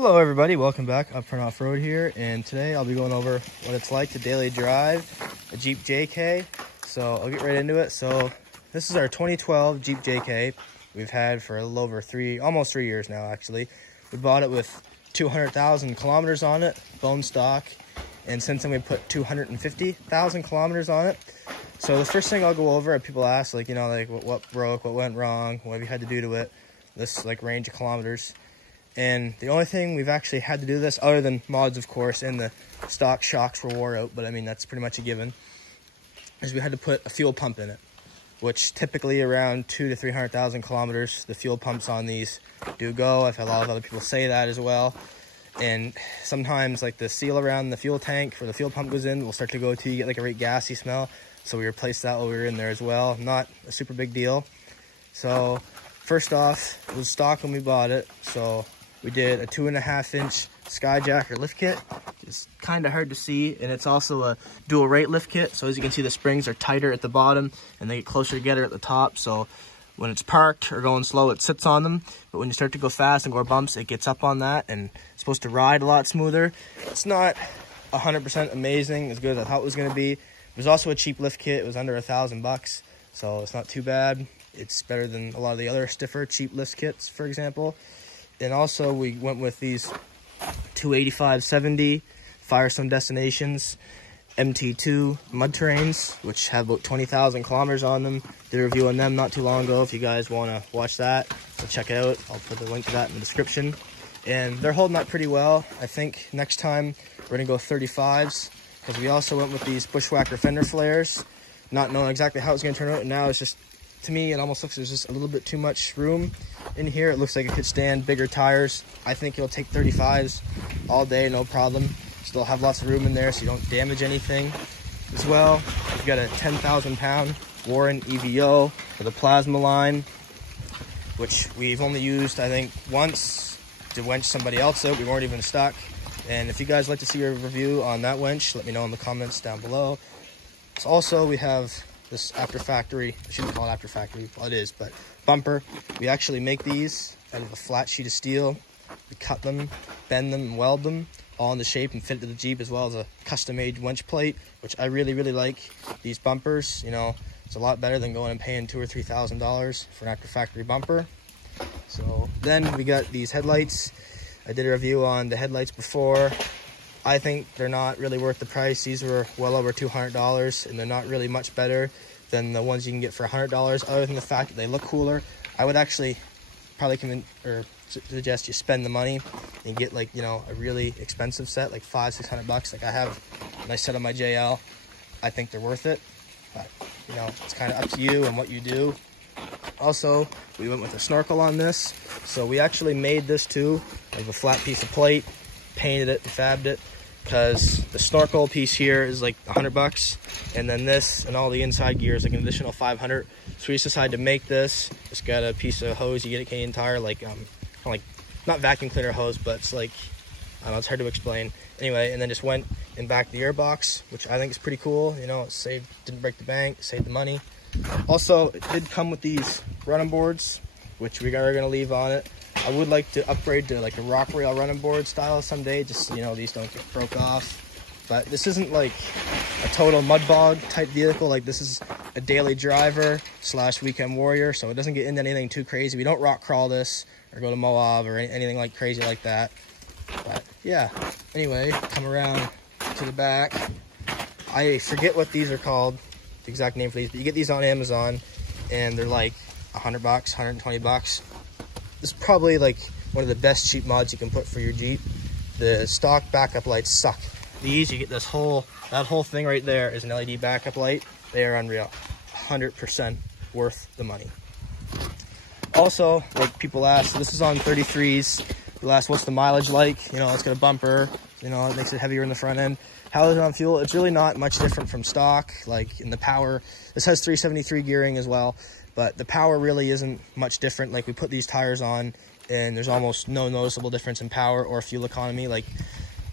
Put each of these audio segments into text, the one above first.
Hello everybody, welcome back. Upfront Off-Road here, and today I'll be going over what it's like to daily drive a Jeep JK. So I'll get right into it. So this is our 2012 Jeep JK we've had for a little over almost 3 years now actually. We bought it with 200,000 kilometers on it, bone stock, and since then we put 250,000 kilometers on it. So the first thing I'll go over, people ask like, what broke, what went wrong, what have you had to do to it, this like range of kilometers. And the only thing we've actually had to do this, other than mods, of course, and the stock shocks were wore out, but I mean, that's pretty much a given, is we had to put a fuel pump in it, which typically around 200,000 to 300,000 kilometers, the fuel pumps on these do go. I've had a lot of other people say that as well. And sometimes like the seal around the fuel tank where the fuel pump goes in will start to go too. You get like a really gassy smell. So we replaced that while we were in there as well. Not a super big deal. So first off, it was stock when we bought it. So we did a 2.5-inch Skyjacker lift kit. It's kind of hard to see, and it's also a dual rate lift kit. So as you can see, the springs are tighter at the bottom and they get closer together at the top. So when it's parked or going slow, it sits on them. But when you start to go fast and go bumps, it gets up on that and it's supposed to ride a lot smoother. It's not 100% amazing, as good as I thought it was going to be. It was also a cheap lift kit. It was under $1,000, so it's not too bad. It's better than a lot of the other stiffer cheap lift kits, for example. And also we went with these 285/70 Firestone Destinations MT2 mud terrains, which have about 20,000 kilometers on them. Did a review on them not too long ago. If you guys want to watch that, so check it out. I'll put the link to that in the description. And they're holding up pretty well. I think next time we're gonna go 35s, because we also went with these Bushwhacker fender flares, not knowing exactly how it's gonna turn out. And now it's just, to me, it almost looks like there's just a little bit too much room in here. It looks like it could stand bigger tires. I think it'll take 35s all day, no problem. Still have lots of room in there so you don't damage anything. As well, we've got a 10,000 pound Warren EVO for the plasma line, which we've only used, I think, once to winch somebody else out. We weren't even stuck. And if you guys like to see a review on that winch, let me know in the comments down below. So also, we have this after factory, I shouldn't call it after factory, well it is, but bumper. We actually make these out of a flat sheet of steel. We cut them, bend them, and weld them all in the shape and fit it to the Jeep, as well as a custom-made winch plate, which I really, really like these bumpers. You know, it's a lot better than going and paying $2,000 or $3,000 for an after factory bumper. So then we got these headlights. I did a review on the headlights before. I think they're not really worth the price. These were well over $200, and they're not really much better than the ones you can get for $100, other than the fact that they look cooler. I would actually probably suggest you spend the money and get, like, you know, a really expensive set, like $500-600. Like I have a nice set on my JL. I think they're worth it, but you know, it's kind of up to you and what you do. Also, we went with a snorkel on this. So we actually made this too, of a flat piece of plate, painted it and fabbed it, because the snorkel piece here is like $100, and then this and all the inside gear is like an additional $500. So we just decided to make this. It's got a piece of hose you get at Canadian Tire, like kind of like, not vacuum cleaner hose, but it's like, I don't know, it's hard to explain. Anyway, and then just went in back the airbox, which I think is pretty cool. You know, it didn't break the bank, saved the money. Also, it did come with these running boards, which we are going to leave on it. I would like to upgrade to like a rock rail running board style someday, just so, you know, these don't get broke off. But this isn't like a total mud bog type vehicle. Like, this is a daily driver / weekend warrior, so it doesn't get into anything too crazy. We don't rock crawl this or go to Moab or anything like crazy like that. But yeah, anyway, come around to the back. I forget what these are called, the exact name for these, but you get these on Amazon and they're like $100, $120. This is probably like one of the best cheap mods you can put for your Jeep. The stock backup lights suck. These, you get that whole thing right there is an LED backup light. They are unreal. 100% worth the money. Also, like people ask, so this is on 33s. People ask, what's the mileage like? You know, it's got a bumper. You know, it makes it heavier in the front end. How is it on fuel? It's really not much different from stock. Like in the power, this has 373 gearing as well, but the power really isn't much different. Like we put these tires on and there's almost no noticeable difference in power or fuel economy. Like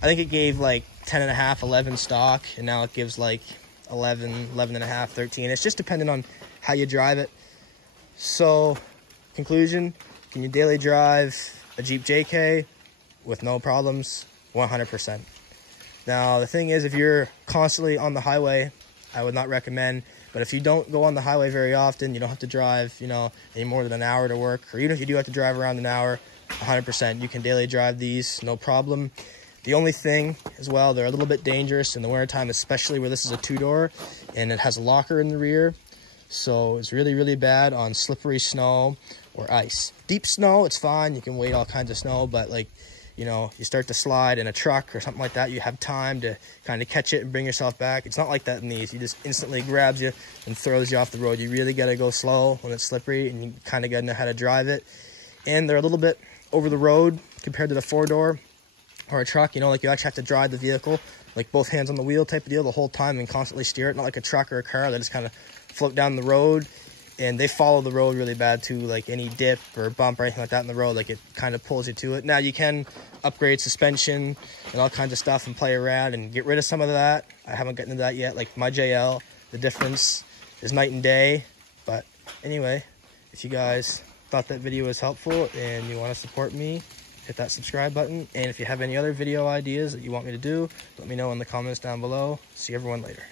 I think it gave like 10.5, 11 stock, and now it gives like 11, 11.5, 13. It's just dependent on how you drive it. So, conclusion, can you daily drive a Jeep JK? with no problems, 100%. Now, the thing is, if you're constantly on the highway, I would not recommend. But if you don't go on the highway very often, you don't have to drive, you know, any more than an hour to work, or even if you do have to drive around an hour, 100%, you can daily drive these, no problem. The only thing as well, they're a little bit dangerous in the wintertime, especially where this is a 2-door and it has a locker in the rear. So it's really, really bad on slippery snow or ice. Deep snow, it's fine. You can wade all kinds of snow, but like, you know, you start to slide in a truck or something like that, you have time to kind of catch it and bring yourself back. It's not like that in these. You just instantly grabs you and throws you off the road. You really got to go slow when it's slippery, and you kind of got to know how to drive it. And they're a little bit over the road compared to the 4-door or a truck. You know, like you actually have to drive the vehicle, like both hands on the wheel type of deal the whole time and constantly steer it. Not like a truck or a car that just kind of float down the road. And they follow the road really bad too, like any dip or bump or anything like that in the road, like it kind of pulls you to it. Now you can upgrade suspension and all kinds of stuff and play around and get rid of some of that. I haven't gotten into that yet. Like my JL, the difference is night and day. But anyway, if you guys thought that video was helpful and you want to support me, hit that subscribe button. And if you have any other video ideas that you want me to do, let me know in the comments down below. See everyone later.